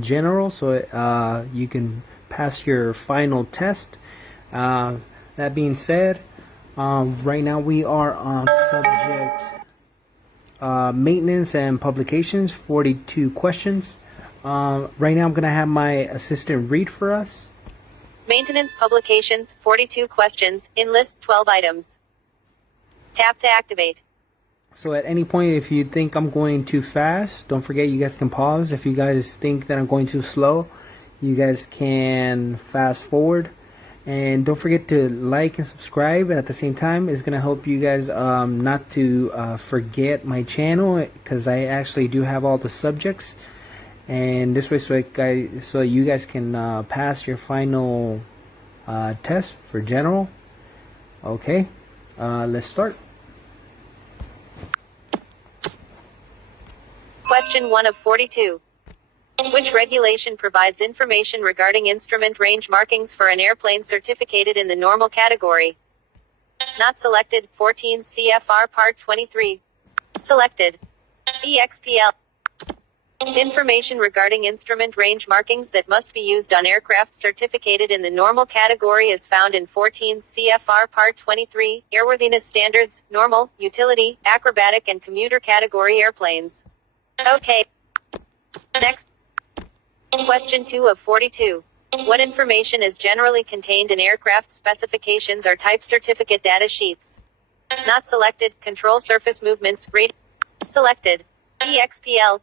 general, so you can pass your final test. That being said, right now we are on subject maintenance and publications, 42 questions. Right now I'm going to have my assistant read for us. Maintenance publications, 42 questions, enlist 12 items. Tap to activate. So at any point, if you think I'm going too fast, don't forget you guys can pause. If you guys think that I'm going too slow, you guys can fast forward. And don't forget to like and subscribe. And at the same time, it's going to help you guys not to forget my channel, because I actually do have all the subjects. And this way, so you guys can pass your final test for general. Okay, let's start. Question 1 of 42. Which regulation provides information regarding instrument range markings for an airplane certificated in the normal category? Not selected. 14 CFR Part 23. Selected. EXPL. Information regarding instrument range markings that must be used on aircraft certificated in the normal category is found in 14 CFR Part 23, Airworthiness Standards, Normal, Utility, Acrobatic and Commuter category airplanes. Okay. Next. Question 2 of 42. What information is generally contained in aircraft specifications or type certificate data sheets? Not selected. Control surface movements. Rate. Selected. EXPL.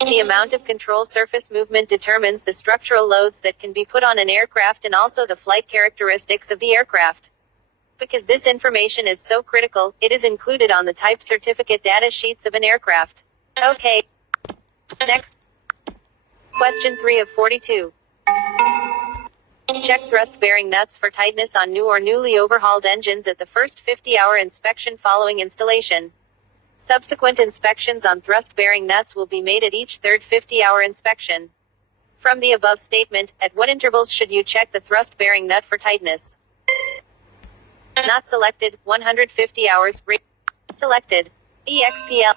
The amount of control surface movement determines the structural loads that can be put on an aircraft and also the flight characteristics of the aircraft. Because this information is so critical, it is included on the type certificate data sheets of an aircraft. Okay. Next. Question 3 of 42. Check thrust bearing nuts for tightness on new or newly overhauled engines at the first 50-hour inspection following installation. Subsequent inspections on thrust bearing nuts will be made at each third 50-hour inspection. From the above statement, at what intervals should you check the thrust bearing nut for tightness? Not selected. 150 hours. Selected. EXPL.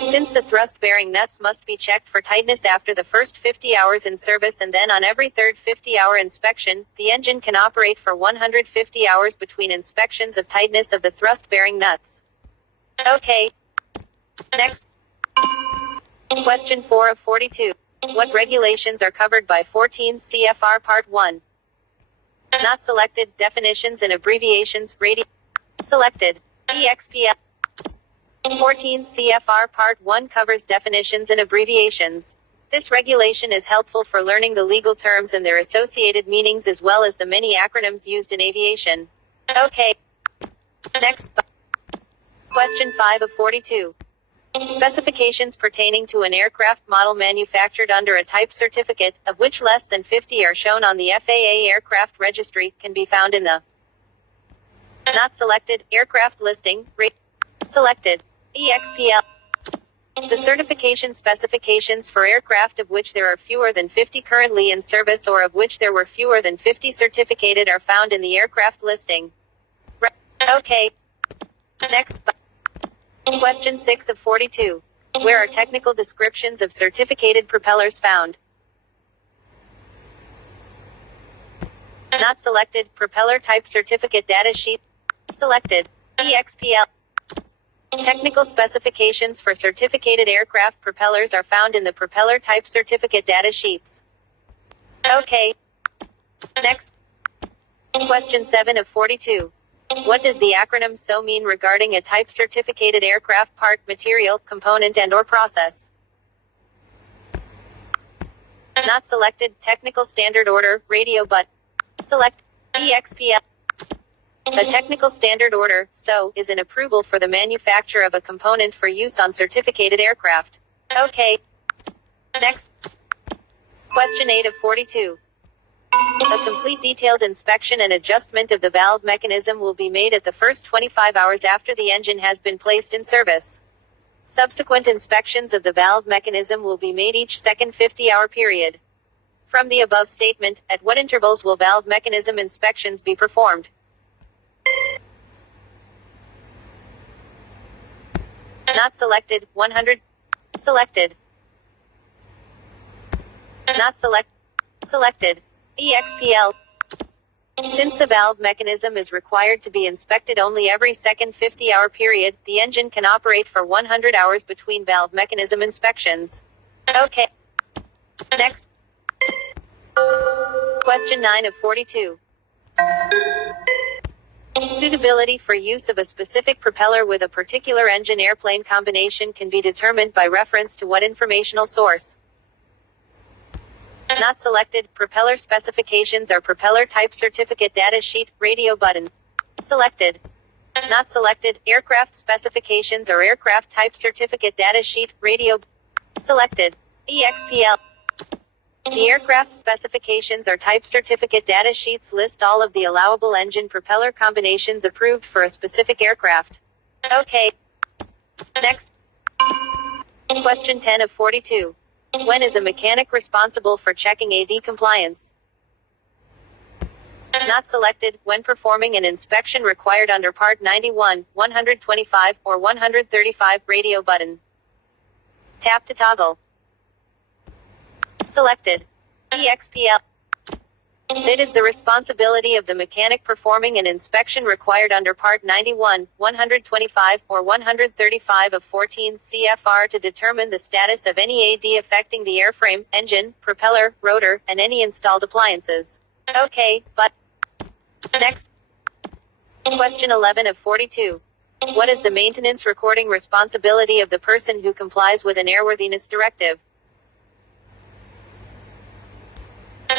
Since the thrust-bearing nuts must be checked for tightness after the first 50 hours in service and then on every third 50-hour inspection, the engine can operate for 150 hours between inspections of tightness of the thrust-bearing nuts. Okay. Next. Question 4 of 42. What regulations are covered by 14 CFR Part 1? Not selected. Definitions and abbreviations. Selected. EXPL. 14 CFR Part 1 covers definitions and abbreviations. This regulation is helpful for learning the legal terms and their associated meanings as well as the many acronyms used in aviation. Okay. Next. Question 5 of 42. Specifications pertaining to an aircraft model manufactured under a type certificate, of which less than 50 are shown on the FAA Aircraft Registry, can be found in the Not selected. Aircraft listing. Selected. EXPL. The certification specifications for aircraft of which there are fewer than 50 currently in service or of which there were fewer than 50 certificated are found in the aircraft listing. Okay. Next. Question 6 of 42. Where are technical descriptions of certificated propellers found? Not selected. Propeller type certificate data sheet. Selected. EXPL. Technical specifications for certificated aircraft propellers are found in the propeller type certificate data sheets. Okay. Next. Question 7 of 42. What does the acronym SO mean regarding a type certificated aircraft part, material, component and/or process? Not selected. Technical standard order, radio but. Select. EXPL. A technical standard order, SO, is an approval for the manufacture of a component for use on certificated aircraft. Okay. Next. Question 8 of 42. A complete detailed inspection and adjustment of the valve mechanism will be made at the first 25 hours after the engine has been placed in service. Subsequent inspections of the valve mechanism will be made each second 50-hour period. From the above statement, at what intervals will valve mechanism inspections be performed? Not selected. 100. Selected. Not selected. EXPL. Since the valve mechanism is required to be inspected only every second 50-hour period, the engine can operate for 100 hours between valve mechanism inspections. Okay. Next. Question 9 of 42. Suitability for use of a specific propeller with a particular engine-airplane combination can be determined by reference to what informational source? Not selected. Propeller specifications or propeller type certificate data sheet, radio button. Selected. Not selected. Aircraft specifications or aircraft type certificate data sheet, radio. Selected. EXPL. The aircraft specifications or type certificate data sheets list all of the allowable engine propeller combinations approved for a specific aircraft. Okay. Next. Question 10 of 42. When is a mechanic responsible for checking AD compliance? Not selected. When performing an inspection required under Part 91, 125, or 135, radio button. Tap to toggle. Selected. EXPL. It is the responsibility of the mechanic performing an inspection required under Part 91, 125, or 135 of 14 CFR to determine the status of any AD affecting the airframe, engine, propeller, rotor, and any installed appliances. Okay, but next. Question 11 of 42. What is the maintenance recording responsibility of the person who complies with an airworthiness directive?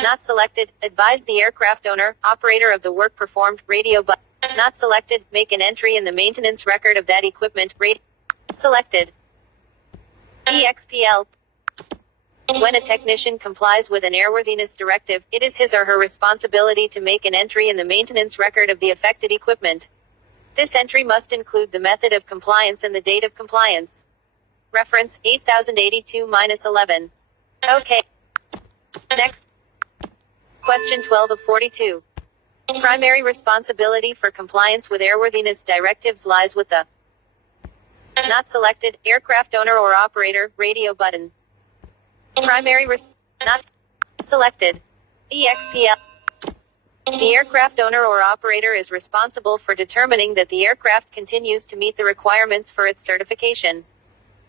Not selected. Advise the aircraft owner, operator of the work performed, radio button. Not selected. Make an entry in the maintenance record of that equipment, selected. EXPL. When a technician complies with an airworthiness directive, it is his or her responsibility to make an entry in the maintenance record of the affected equipment. This entry must include the method of compliance and the date of compliance. Reference 8082-11. Okay. Next. Question 12 of 42. Primary responsibility for compliance with airworthiness directives lies with the not selected aircraft owner or operator, radio button. Primary not selected. EXPL. The aircraft owner or operator is responsible for determining that the aircraft continues to meet the requirements for its certification.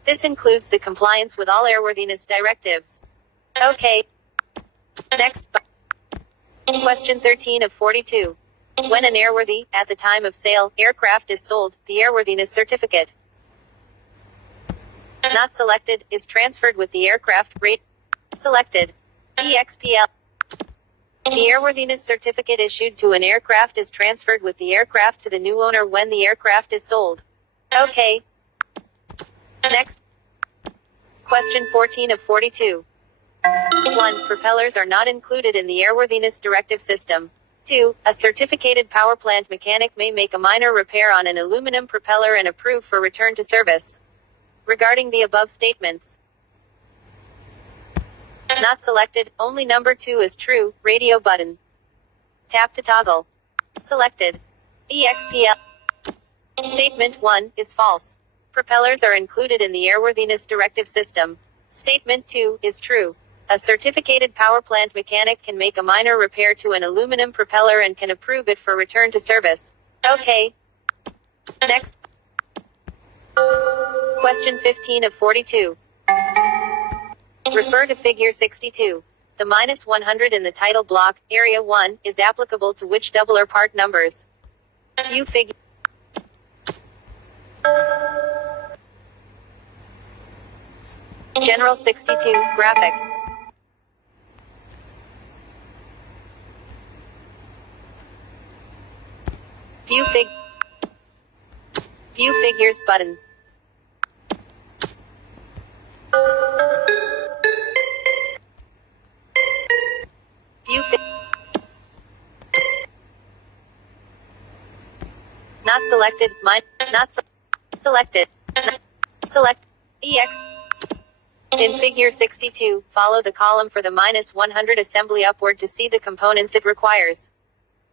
This includes the compliance with all airworthiness directives. Okay. Next. Question 13 of 42. When an airworthy, at the time of sale, aircraft is sold, the airworthiness certificate not selected is transferred with the aircraft rate. Selected. EXPL. The airworthiness certificate issued to an aircraft is transferred with the aircraft to the new owner when the aircraft is sold. Okay. Next. Question 14 of 42. 1. Propellers are not included in the airworthiness directive system. 2. A certificated power plant mechanic may make a minor repair on an aluminum propeller and approve for return to service. Regarding the above statements, not selected, only number 2 is true, radio button. Tap to toggle. Selected. EXPL. Statement 1 is false. Propellers are included in the airworthiness directive system. Statement 2 is true. A certificated power plant mechanic can make a minor repair to an aluminum propeller and can approve it for return to service. Okay. Next. Question 15 of 42. Refer to figure 62. The -100 in the title block, area 1, is applicable to which double or part numbers? View figure. General 62, graphic. View figures button. Not selected, selected. Select EX. In figure 62, follow the column for the -100 assembly upward to see the components it requires.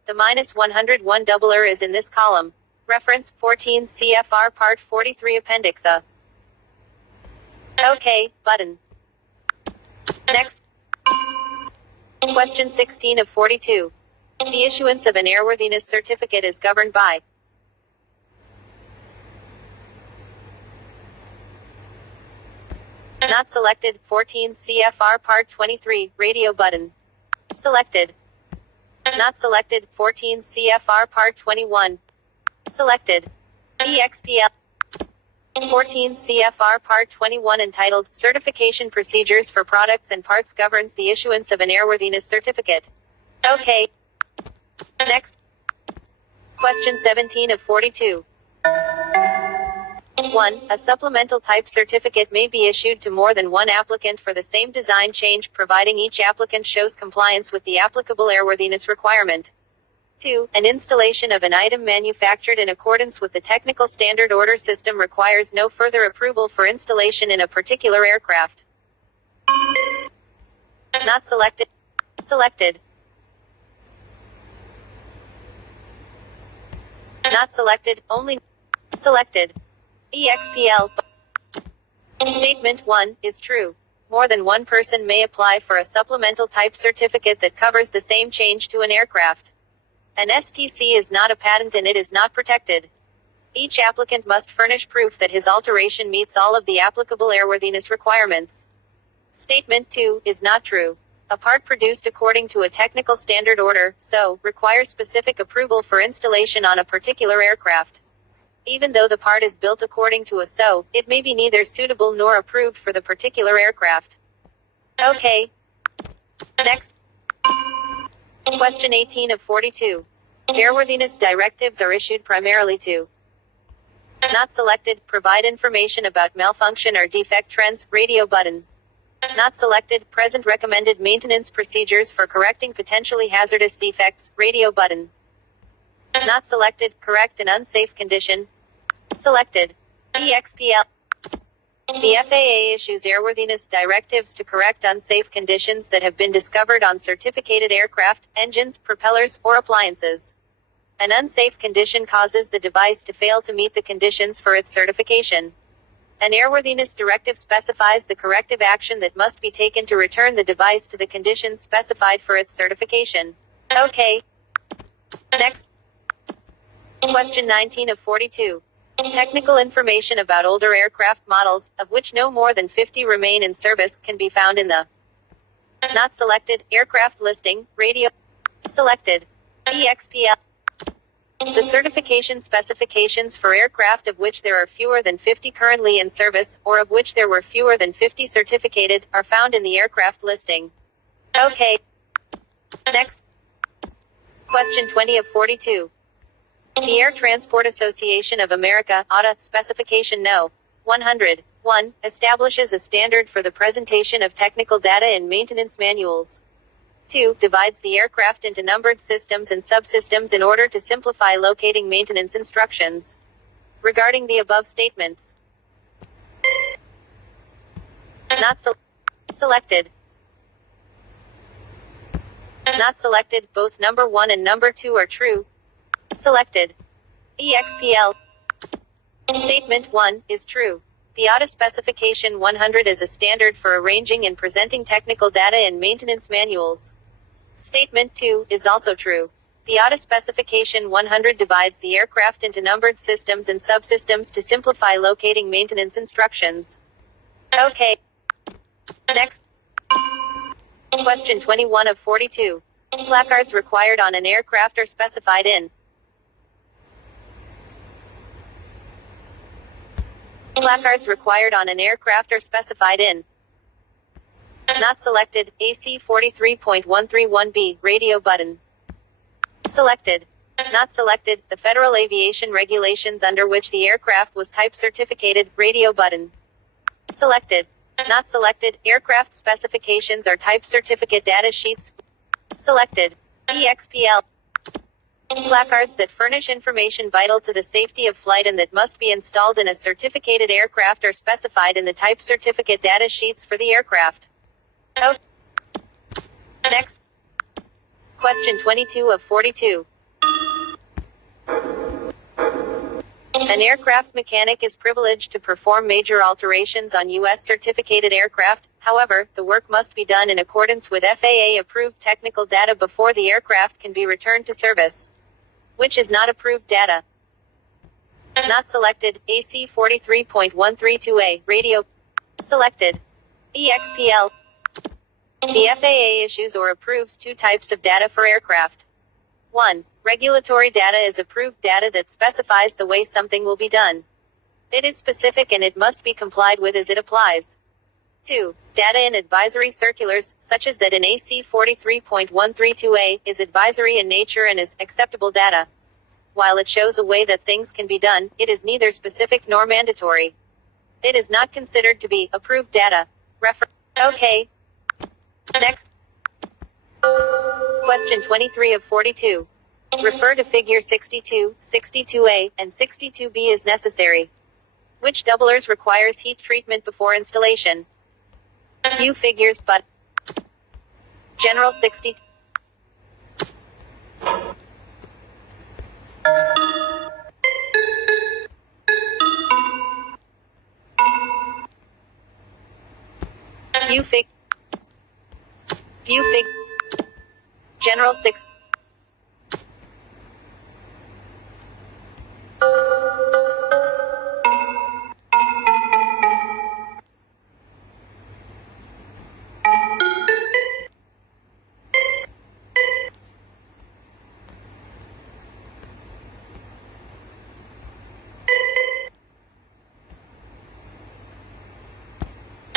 The -101 doubler is in this column. Reference 14 CFR Part 43 Appendix A. OK, button. Next. Question 16 of 42. The issuance of an airworthiness certificate is governed by. Not selected. 14 CFR Part 23, radio button. Selected. Not selected. 14 CFR Part 21. Selected. EXPL. 14 CFR Part 21 entitled Certification Procedures for Products and Parts governs the issuance of an airworthiness certificate. Okay. Next. Question 17 of 42. 1. A supplemental type certificate may be issued to more than one applicant for the same design change, providing each applicant shows compliance with the applicable airworthiness requirement. 2. An installation of an item manufactured in accordance with the technical standard order system requires no further approval for installation in a particular aircraft. Not selected. Selected. Not selected. Only. Selected. EXPL. Statement 1 is true. More than one person may apply for a supplemental type certificate that covers the same change to an aircraft. An STC is not a patent and it is not protected. Each applicant must furnish proof that his alteration meets all of the applicable airworthiness requirements. Statement 2 is not true. A part produced according to a technical standard order, SO, requires specific approval for installation on a particular aircraft. Even though the part is built according to a SO, it may be neither suitable nor approved for the particular aircraft. Okay. Next. Question 18 of 42. Airworthiness directives are issued primarily to. Not selected. Provide information about malfunction or defect trends, radio button. Not selected. Present recommended maintenance procedures for correcting potentially hazardous defects, radio button. Not selected. Correct an unsafe condition. Selected. EXPL. The FAA issues airworthiness directives to correct unsafe conditions that have been discovered on certificated aircraft, engines, propellers, or appliances. An unsafe condition causes the device to fail to meet the conditions for its certification. An airworthiness directive specifies the corrective action that must be taken to return the device to the conditions specified for its certification. Okay. Next. Question 19 of 42. Technical information about older aircraft models, of which no more than 50 remain in service, can be found in the. Not selected. Aircraft listing, radio. Selected. EXPL. The certification specifications for aircraft of which there are fewer than 50 currently in service, or of which there were fewer than 50 certificated, are found in the aircraft listing. Okay. Next. Question 20 of 42. The Air Transport Association of America, ATA, Specification No. 100. 1. Establishes a standard for the presentation of technical data in maintenance manuals. 2. Divides the aircraft into numbered systems and subsystems in order to simplify locating maintenance instructions. Regarding the above statements. Not selected. Not selected. Both number 1 and number 2 are true. Selected. EXPL. Statement 1 is true. The ATA Specification 100 is a standard for arranging and presenting technical data in maintenance manuals. Statement 2 is also true. The ATA Specification 100 divides the aircraft into numbered systems and subsystems to simplify locating maintenance instructions. Okay. Next. Question 21 of 42. Placards required on an aircraft are specified in. Placards required on an aircraft are specified in. Not selected. AC 43.131B, radio button. Selected. Not selected. The Federal Aviation Regulations under which the aircraft was type certificated, radio button. Selected. Not selected. Aircraft specifications are type certificate data sheets. Selected. EXPL. Placards that furnish information vital to the safety of flight and that must be installed in a certificated aircraft are specified in the type certificate data sheets for the aircraft. Oh. Next. Question 22 of 42. An aircraft mechanic is privileged to perform major alterations on U.S. certificated aircraft. However, the work must be done in accordance with FAA-approved technical data before the aircraft can be returned to service. Which is not approved data? Not selected. AC 43.132A. Radio. Selected. EXPL. The FAA issues or approves two types of data for aircraft. 1. Regulatory data is approved data that specifies the way something will be done. It is specific and it must be complied with as it applies. 2. Data in advisory circulars, such as that in AC 43.132A, is advisory in nature and is acceptable data. While it shows a way that things can be done, it is neither specific nor mandatory. It is not considered to be approved data. OK. Next. Question 23 of 42. Refer to figure 62, 62A, and 62B as necessary. Which doublers requires heat treatment before installation? View figures but. General 62. View fig. General 6.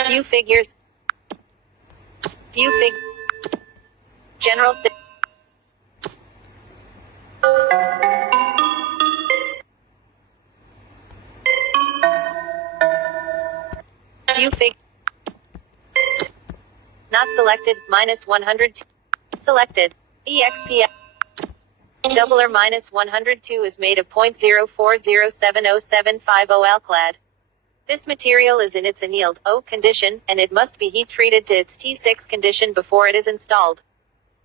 View figures. General 6. View fig. Not selected, minus 102. Selected. EXP. Doubler minus 102 is made of 0.0407075 alclad. This material is in its annealed O condition, and it must be heat treated to its T6 condition before it is installed.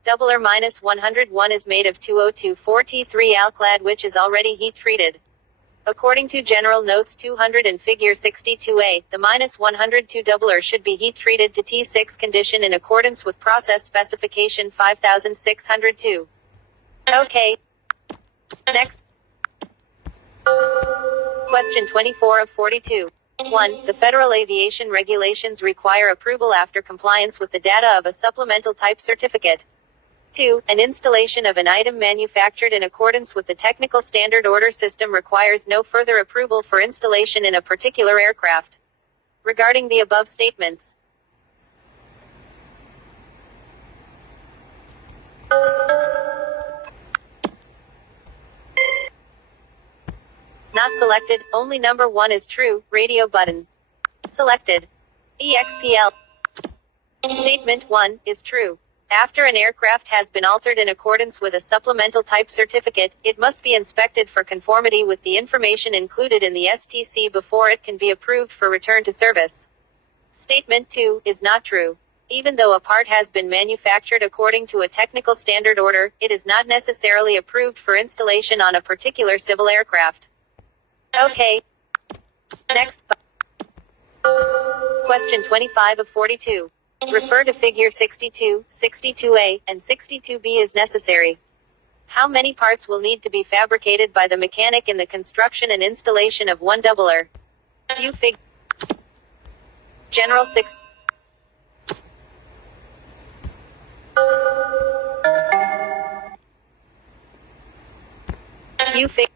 Doubler minus 101 is made of 2024T3 alclad, which is already heat treated. According to General Notes 200 and Figure 62A, the minus 102 doubler should be heat treated to T6 condition in accordance with Process Specification 5602. OK. Next. Question 24 of 42. 1. The Federal Aviation Regulations require approval after compliance with the data of a supplemental type certificate. 2. An installation of an item manufactured in accordance with the Technical Standard Order System requires no further approval for installation in a particular aircraft. Regarding the above statements. Not selected, only number 1 is true, radio button. Selected. EXPL. Statement 1 is true. After an aircraft has been altered in accordance with a supplemental type certificate, it must be inspected for conformity with the information included in the STC before it can be approved for return to service. Statement 2 is not true. Even though a part has been manufactured according to a technical standard order, it is not necessarily approved for installation on a particular civil aircraft. OK. Next. Question 25 of 42. Refer to figure 62, 62A, and 62B as necessary. How many parts will need to be fabricated by the mechanic in the construction and installation of one doubler? View fig. General 6. View fig.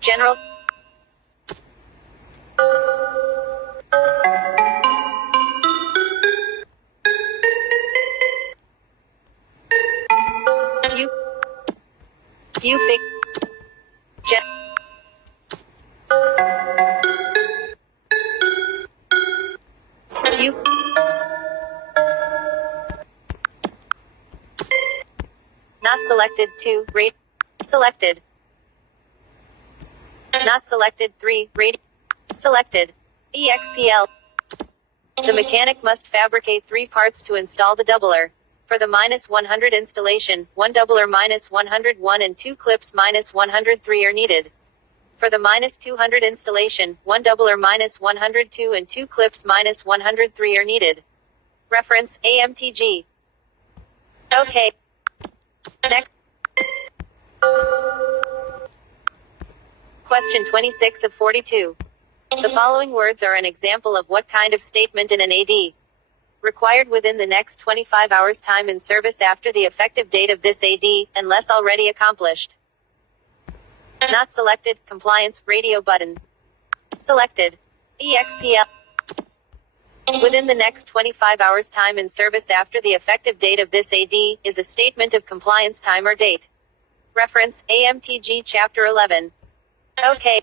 General. View fig. View. Not selected. 2. Rate. Selected. Not selected. 3. Rate. Selected. EXPL. The mechanic must fabricate 3 parts to install the doubler. For the -100 installation, 1 doubler -101 and 2 clips -103 are needed. For the -200 installation, 1 doubler -102 and 2 clips -103 are needed. Reference, AMTG. Okay. Next. Question 26 of 42. The following words are an example of what kind of statement in an AD. Required within the next 25 hours time in service after the effective date of this AD, unless already accomplished. Not selected, compliance, radio button. Selected. EXPL. Within the next 25 hours time in service after the effective date of this AD, is a statement of compliance time or date. Reference, AMTG Chapter 11. Okay.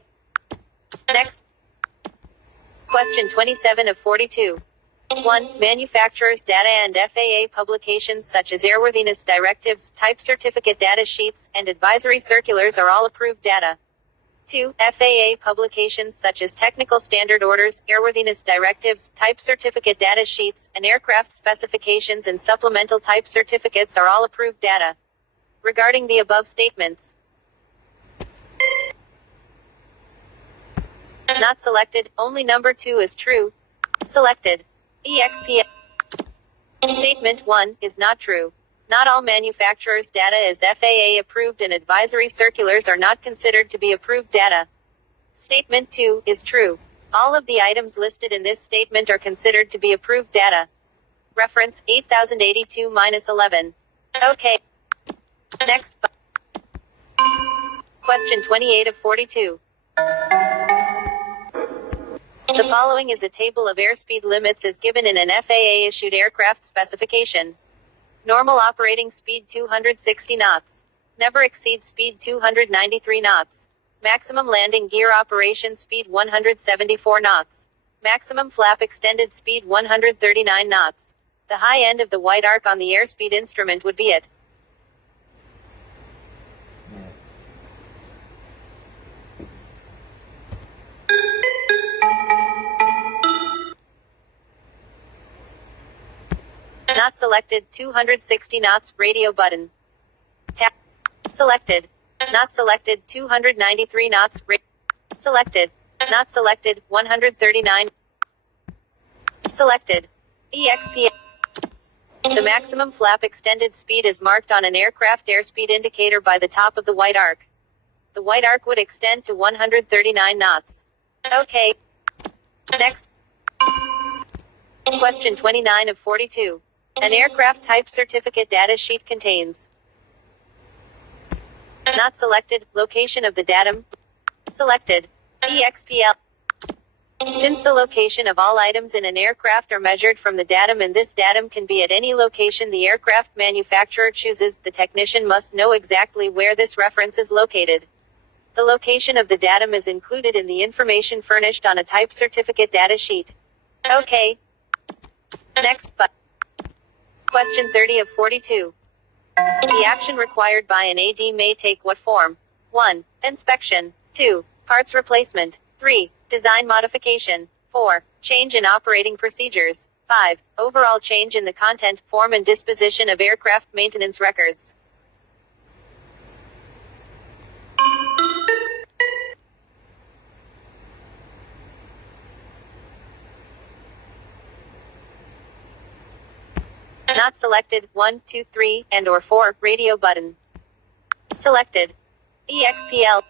Next. Question 27 of 42. 1. Manufacturers' data and FAA publications such as airworthiness directives, type certificate data sheets, and advisory circulars are all approved data. 2. FAA publications such as technical standard orders, airworthiness directives, type certificate data sheets, and aircraft specifications and supplemental type certificates are all approved data. Regarding the above statements. Not selected, only number 2 is true. Selected. EXP. Statement 1 is not true. Not all manufacturers' data is FAA approved and advisory circulars are not considered to be approved data. Statement 2 is true. All of the items listed in this statement are considered to be approved data. Reference 8082-11. Okay. Next. Question 28 of 42. The following is a table of airspeed limits as given in an FAA-issued aircraft specification. Normal operating speed 260 knots. Never exceed speed 293 knots. Maximum landing gear operation speed 174 knots. Maximum flap extended speed 139 knots. The high end of the white arc on the airspeed instrument would be at Not selected, 260 knots, radio button. Tap. Selected. Not selected, 293 knots, selected. Not selected, 139. Selected. EXP. The maximum flap extended speed is marked on an aircraft airspeed indicator by the top of the white arc. The white arc would extend to 139 knots. Okay. Next. Question 29 of 42. An aircraft type certificate data sheet contains. Not selected, location of the datum. Selected. EXPL. Since the location of all items in an aircraft are measured from the datum and this datum can be at any location the aircraft manufacturer chooses, the technician must know exactly where this reference is located. The location of the datum is included in the information furnished on a type certificate data sheet. Okay. Next, Question 30 of 42. The action required by an AD may take what form? 1. Inspection. 2. Parts replacement. 3. Design modification. 4. Change in operating procedures. 5. Overall change in the content, form and disposition of aircraft maintenance records. Not selected, 1, 2, 3, and or 4, radio button. Selected. EXPL.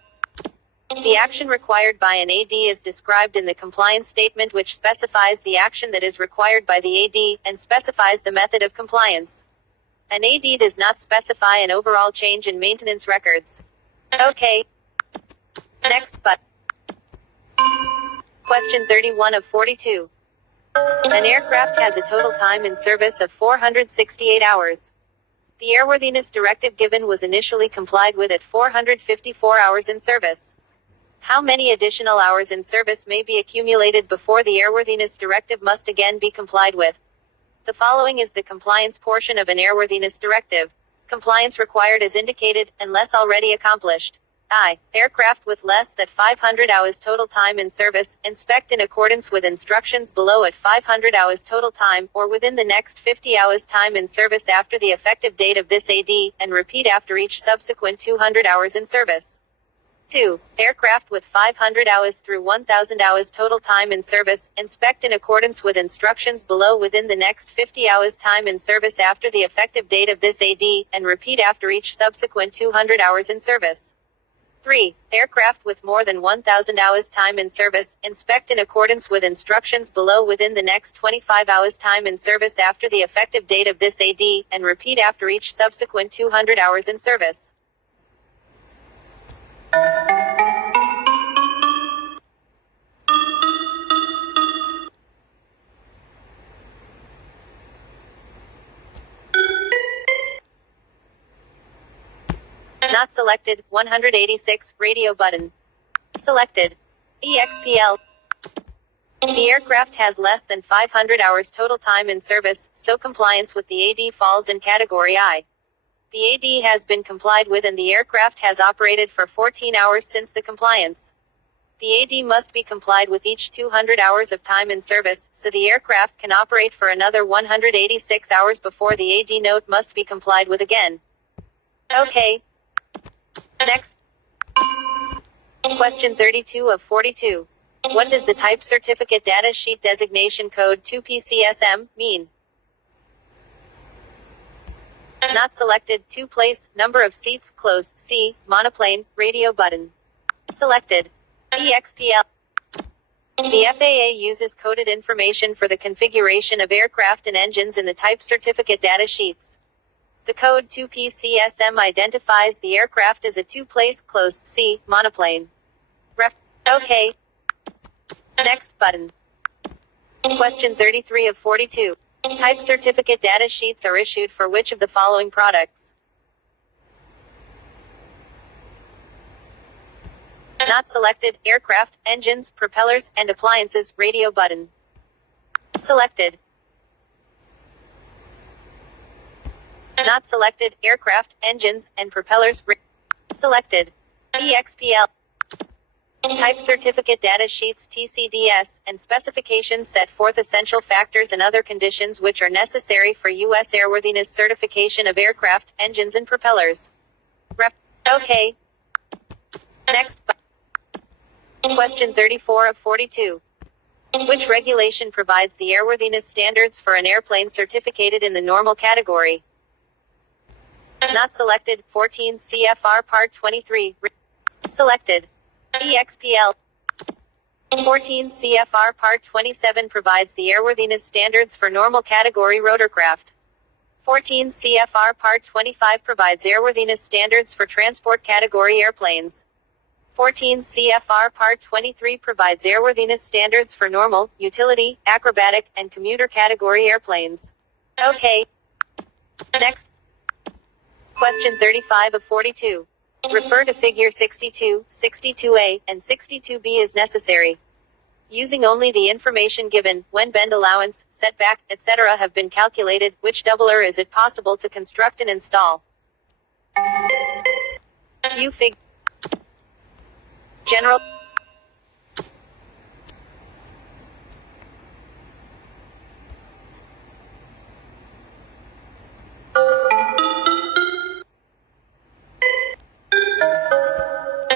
The action required by an AD is described in the compliance statement which specifies the action that is required by the AD, and specifies the method of compliance. An AD does not specify an overall change in maintenance records. Okay. Next, Question 31 of 42. An aircraft has a total time in service of 468 hours. The airworthiness directive given was initially complied with at 454 hours in service. How many additional hours in service may be accumulated before the airworthiness directive must again be complied with? The following is the compliance portion of an airworthiness directive. Compliance required as indicated, unless already accomplished. I. Aircraft with less than 500 hours total time in service, inspect in accordance with instructions below at 500 hours total time, or within the next 50 hours time in service after the effective date of this AD, and repeat after each subsequent 200 hours in service. 2. Aircraft with 500 hours through 1,000 hours total time in service, inspect in accordance with instructions below within the next 50 hours time in service after the effective date of this AD, and repeat after each subsequent 200 hours in service. 3. Aircraft with more than 1,000 hours time in service, inspect in accordance with instructions below within the next 25 hours time in service after the effective date of this AD, and repeat after each subsequent 200 hours in service. Not selected, 186, radio button. Selected. EXPL. The aircraft has less than 500 hours total time in service, so compliance with the AD falls in Category I. The AD has been complied with and the aircraft has operated for 14 hours since the compliance. The AD must be complied with each 200 hours of time in service, so the aircraft can operate for another 186 hours before the AD note must be complied with again. Okay. Next. Question 32 of 42. What does the Type Certificate Data Sheet Designation Code 2PCSM mean? Not selected, 2 place, number of seats, closed, C, monoplane, radio button. Selected. EXPL. The FAA uses coded information for the configuration of aircraft and engines in the Type Certificate data sheets. The code 2PCSM identifies the aircraft as a 2-place, closed, C, monoplane. OK. Next button. Question 33 of 42. Type Certificate data sheets are issued for which of the following products? Not selected, aircraft, engines, propellers, and appliances, radio button. Selected. Not selected, aircraft, engines, and propellers. Selected. EXPL. Type Certificate data sheets TCDS, and specifications set forth essential factors and other conditions which are necessary for U.S. airworthiness certification of aircraft, engines and propellers. OK. Next. Question 34 of 42. Which regulation provides the airworthiness standards for an airplane certificated in the normal category? Not selected, 14 CFR Part 23. Selected. EXPL. 14 CFR Part 27 provides the airworthiness standards for normal category rotorcraft. 14 CFR Part 25 provides airworthiness standards for transport category airplanes. 14 CFR Part 23 provides airworthiness standards for normal, utility, acrobatic, and commuter category airplanes. OK. Next. Question 35 of 42. Refer to Figure 62, 62A, and 62B as necessary. Using only the information given, when bend allowance, setback, etc. have been calculated, which doubler is it possible to construct and install? View Fig. General.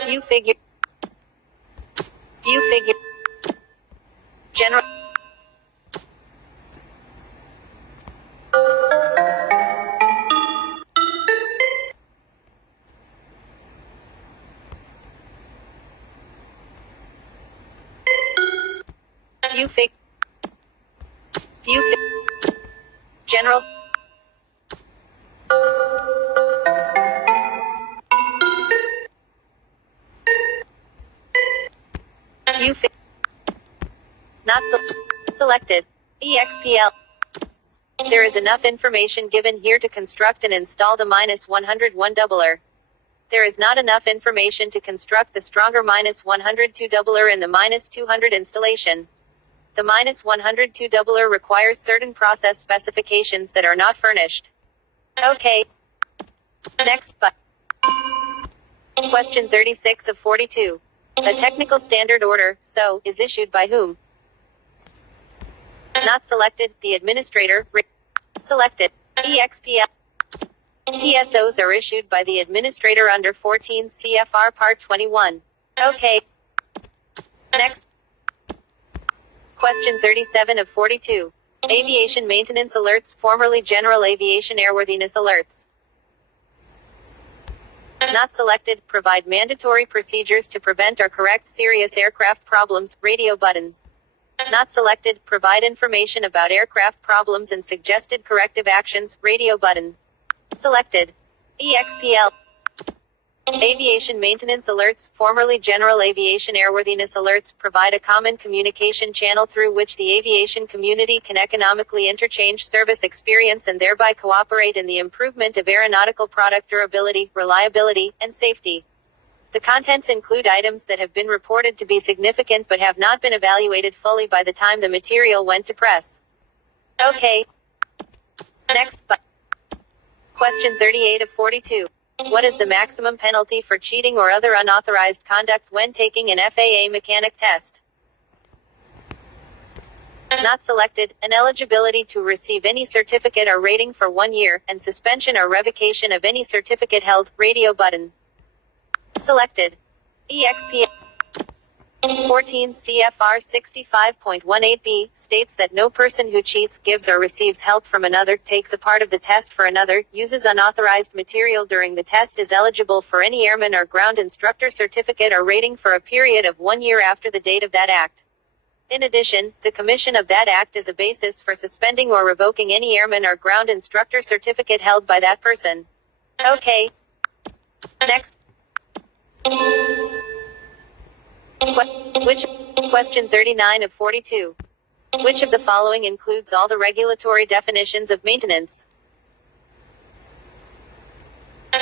View figure. View figure. General. View fig. View fig. General. View fig. Not selected. EXPL. There is enough information given here to construct and install the -101 doubler. There is not enough information to construct the stronger -102 doubler in the -200 installation. The -102 doubler requires certain process specifications that are not furnished. OK. Next. Question 36 of 42. A technical standard order, SO, is issued by whom? Not selected, the administrator. Selected. EXPL. TSOs are issued by the administrator under 14 CFR Part 21. Okay. Next. Question 37 of 42. Aviation maintenance alerts, formerly general aviation airworthiness alerts. Not selected, provide mandatory procedures to prevent or correct serious aircraft problems, radio button. Not selected, provide information about aircraft problems and suggested corrective actions, radio button. Selected. EXPL. Aviation maintenance alerts, formerly general aviation airworthiness alerts, provide a common communication channel through which the aviation community can economically interchange service experience and thereby cooperate in the improvement of aeronautical product durability, reliability, and safety. The contents include items that have been reported to be significant but have not been evaluated fully by the time the material went to press. Okay. Next. Question 38 of 42. What is the maximum penalty for cheating or other unauthorized conduct when taking an FAA mechanic test? Not selected, an eligibility to receive any certificate or rating for 1 year, and suspension or revocation of any certificate held, radio button. Selected. EXP 14 CFR 65.18b states that no person who cheats, gives or receives help from another, takes a part of the test for another, uses unauthorized material during the test is eligible for any airman or ground instructor certificate or rating for a period of 1 year after the date of that act. In addition, the commission of that act is a basis for suspending or revoking any airman or ground instructor certificate held by that person. Okay. Next. Question 39 of 42. Which of the following includes all the regulatory definitions of maintenance?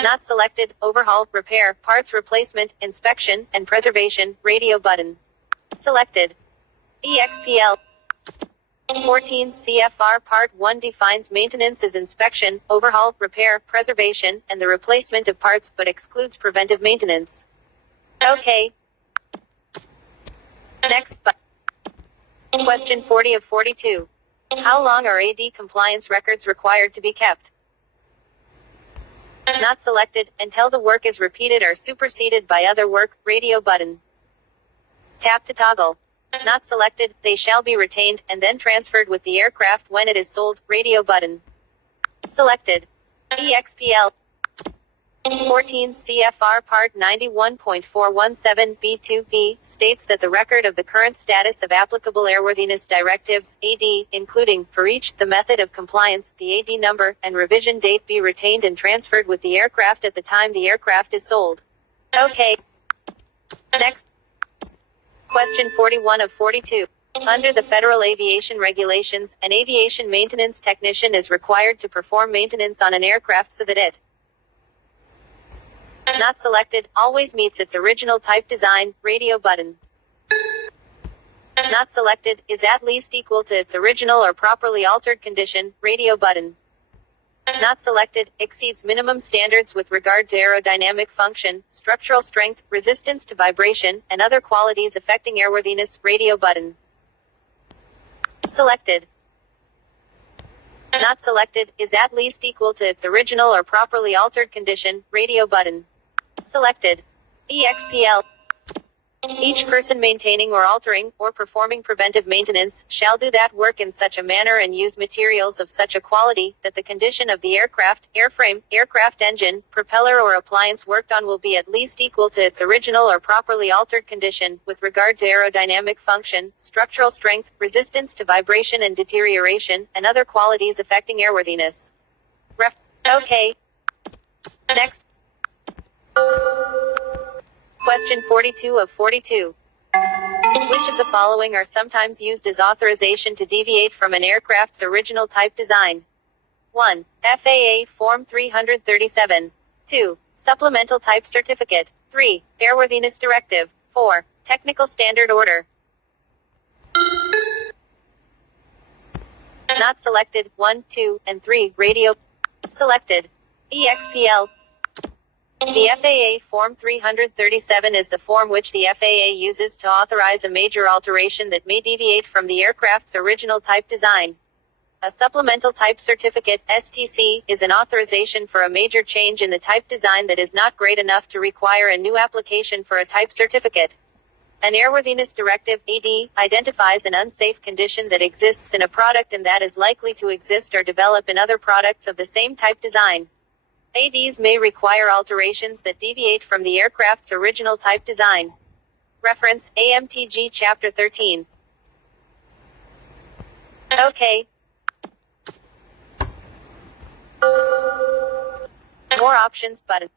Not selected, overhaul, repair, parts replacement, inspection, and preservation, radio button. Selected. EXPL 14 CFR Part 1 defines maintenance as inspection, overhaul, repair, preservation, and the replacement of parts, but excludes preventive maintenance. Okay. Next. Question 40 of 42. How long are AD compliance records required to be kept? Not selected, until the work is repeated or superseded by other work, radio button. Tap to toggle. Not selected, they shall be retained, and then transferred with the aircraft when it is sold, radio button. Selected. EXPL 14 CFR Part 91.417b2b states that the record of the current status of applicable airworthiness directives, AD, including, for each, the method of compliance, the AD number, and revision date be retained and transferred with the aircraft at the time the aircraft is sold. Okay. Next. Question 41 of 42. Under the Federal Aviation Regulations, an aviation maintenance technician is required to perform maintenance on an aircraft so that it not selected, always meets its original type design, radio button. Not selected, is at least equal to its original or properly altered condition, radio button. Not selected, exceeds minimum standards with regard to aerodynamic function, structural strength, resistance to vibration, and other qualities affecting airworthiness, radio button. Selected. Not selected, is at least equal to its original or properly altered condition, radio button. Selected. EXPL. Each person maintaining or altering, or performing preventive maintenance, shall do that work in such a manner and use materials of such a quality, that the condition of the aircraft, airframe, aircraft engine, propeller or appliance worked on will be at least equal to its original or properly altered condition, with regard to aerodynamic function, structural strength, resistance to vibration and deterioration, and other qualities affecting airworthiness. Okay. Next. Question 42 of 42. Which of the following are sometimes used as authorization to deviate from an aircraft's original type design? 1. FAA Form 337. 2. Supplemental Type Certificate. 3. Airworthiness Directive. 4. Technical Standard Order. Not selected, 1, 2, and 3, radio. Selected. EXPL The FAA Form 337 is the form which the FAA uses to authorize a major alteration that may deviate from the aircraft's original type design. A Supplemental Type Certificate, STC, is an authorization for a major change in the type design that is not great enough to require a new application for a type certificate. An Airworthiness Directive, AD, identifies an unsafe condition that exists in a product and that is likely to exist or develop in other products of the same type design. ADs may require alterations that deviate from the aircraft's original type design. Reference, AMTG Chapter 13. Okay. More options button.